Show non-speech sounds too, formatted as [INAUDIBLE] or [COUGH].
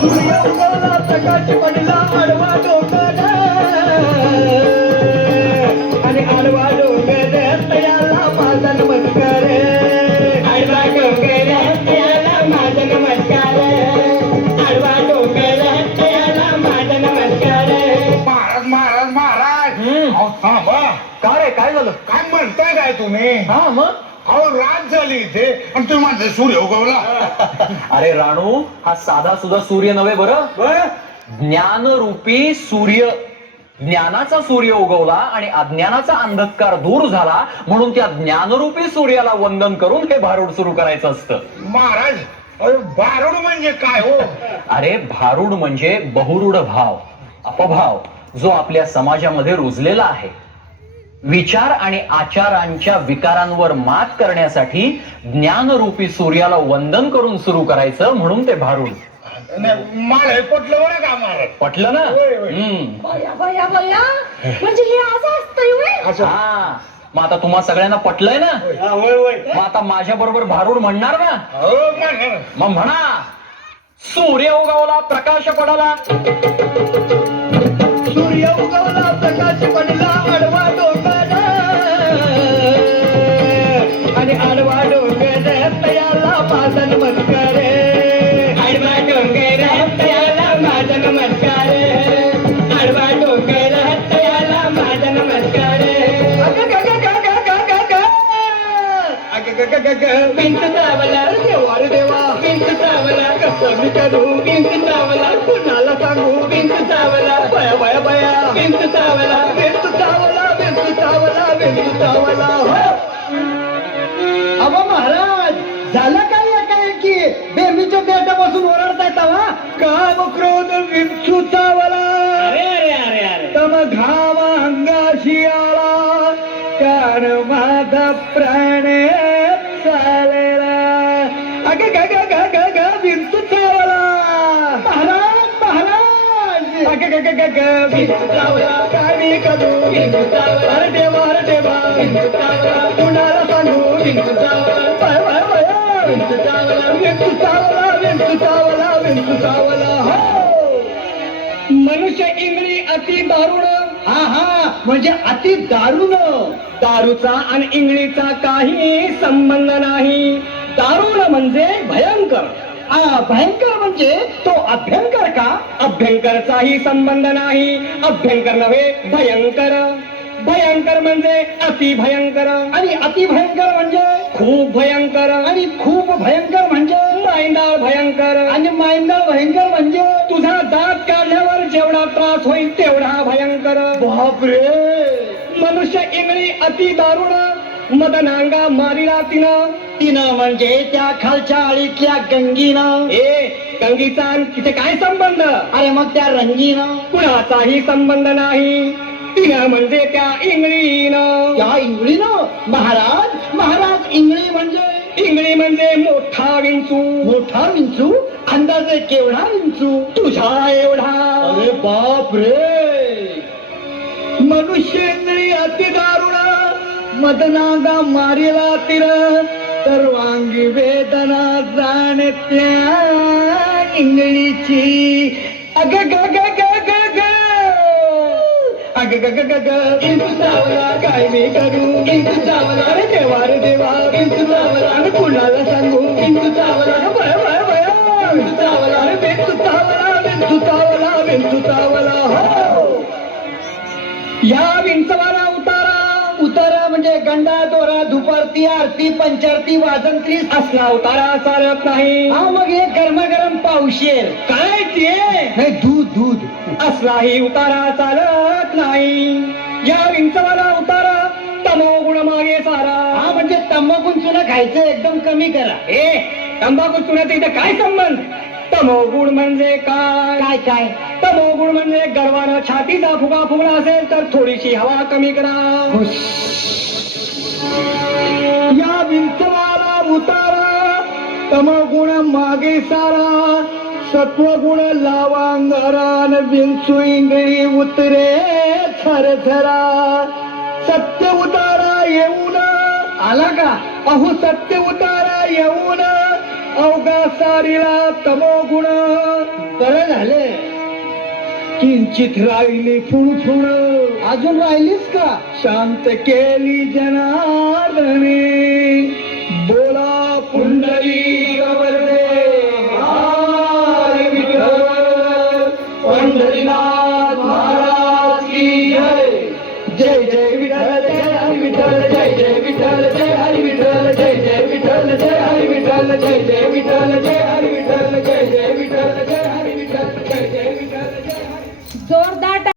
सूर्योदयाला प्रकाश तुम्ही? हा मग? अहो रात झाली इथे. आणि तुम्ही म्हणताय सूर्य उगवला. [LAUGHS] अरे राणू हा साधा सुद्धा सूर्य नव्हे बरं? बर? ज्ञानरूपी सूर्य ज्ञानाचा सूर्य उगवला आणि अज्ञानाचा अंधकार दूर झाला म्हणून त्या ज्ञानरूपी सूर्याला वंदन करून हे भारूड सुरू करायचं असतं. महाराज अरे बारूड म्हणजे काय हो? [LAUGHS] अरे भारूड म्हणजे बहुरूढ भाव अपभाव जो आपल्या समाजामध्ये रुजलेला आहे. विचार आणि आचारांच्या विकारांवर मात करण्यासाठी ज्ञानरूपी सूर्याला वंदन करून सुरू करायचं म्हणून ते हे पटलं बरं का महाराज पटलं ना? होय, होय. हम्म. बया बया बया म्हणजे हे असं असतंय व्हय? असं. हा. मग आता तुम्हा सगळ्यांना पटलंय ना? होय. होय मग आता माझ्या बरोबर भारूड म्हणणार ना? हो. मग म्हणा. सूर्य उगवला प्रकाश पडला. सूर्य उगवला प्रकाश अगं, ग, ग, ग, ग. भिंत चावला देवा रे देवा भिंत चावला कसं मी करू भिंत चावला कुणाला सांगू भिंत चावला बया बया बया भिंत चावला भिंत चावला भिंत चावला भिंत चावला अबा महाराज झालं काय एकाएकी बेंबीच्या देठापासून ओरडताय तवा? काम क्रोध विंचू चावला. अरे अरे अरे अरे. तम घाम अंगाशी कुणाला सांगू? चावला. चावला. चावला चावला. हो. मनुष्य इंगळी अति दारुण. हा हा. म्हणजे अति दारुण. दारूचा आणि इंगळीचा काही संबंध नाही. दारुण म्हणजे भयंकर. आ, भयंकर म्हणजे तो अभ्यंकर का? अभ्यंकरचाही संबंध नाही. अभ्यंकर नव्हे भयंकर. भयंकर म्हणजे अति भयंकर आणि अति भयंकर म्हणजे? खूप भयंकर. आणि खूप भयंकर म्हणजे? मायंदाळ भयंकर. आणि मायंदाळ भयंकर म्हणजे? तुझा दात काढल्यावर जेवढा त्रास होईल तेवढा भयंकर. बापरे! मनुष्य इंगळी अति दारुण. मदनांगा मारिला तिनं. तिनं म्हणजे त्या खालच्या आळीतल्या गंगीनं. ए गंगीचा तिथे काय संबंध? अरे मग त्या रंगीनं. कुणाचाही संबंध नाही. तिनं म्हणजे त्या इंगळीनं. त्या इंगळीनं? महाराज महाराज इंगळी म्हणजे? इंगळी म्हणजे मोठा विंचू. मोठा विंचू? अंदाजे केवढा विंचू? तुझा एवढा. अरे बाप रे मनुष्य इंद्रिय अति दारुण मदनागा मारिला तिर सर्वांगी वेदना जाणत्या इंगळीची. अग ग ग ग ग ग. अग ग ग ग ग. इंदू सावला काय मी करू? इंदू सावला रे देवा रे देवा. इंदू सावला अरे कुणाला सांगू? इंदू सावला अरे बया बया बया इंदू चावला अरे बिंदू चावला बिंदू चावला बिंदू चावला हो. या विंचवाला म्हणजे गंडा दोरा दुपारती आरती पंचारती वाजंत्री असला उतारा चालत नाही. हा मग हे गरमागरम पावशेर. काय ते? नाही दूध दूध. असलाही उतारा चालत नाही. या विंचवाला उतारा तमो गुण मागे सारा. हा म्हणजे तंबाखून चुना खायचं एकदम कमी करा. ए तंबाखू चुन्याचा इथे काय संबंध? तमोगुण म्हणजे काय? काय काय? तमोगुण म्हणजे गर्वानं छातीचा फुगा फुगला असेल तर थोडीशी हवा कमी करा. या विंचवाला उतारा तमगुण मागे सारा सत्वगुण लावांगरान विंचू इंगळी उतरे थरथरा सत्य उतारा येऊन अहो सत्य उतारा येऊन अवघा सारीला तमो गुण बरं झाले. किंचित राहिली फुणफुण. अजून राहिलीस का? शांत केली जनार्दने.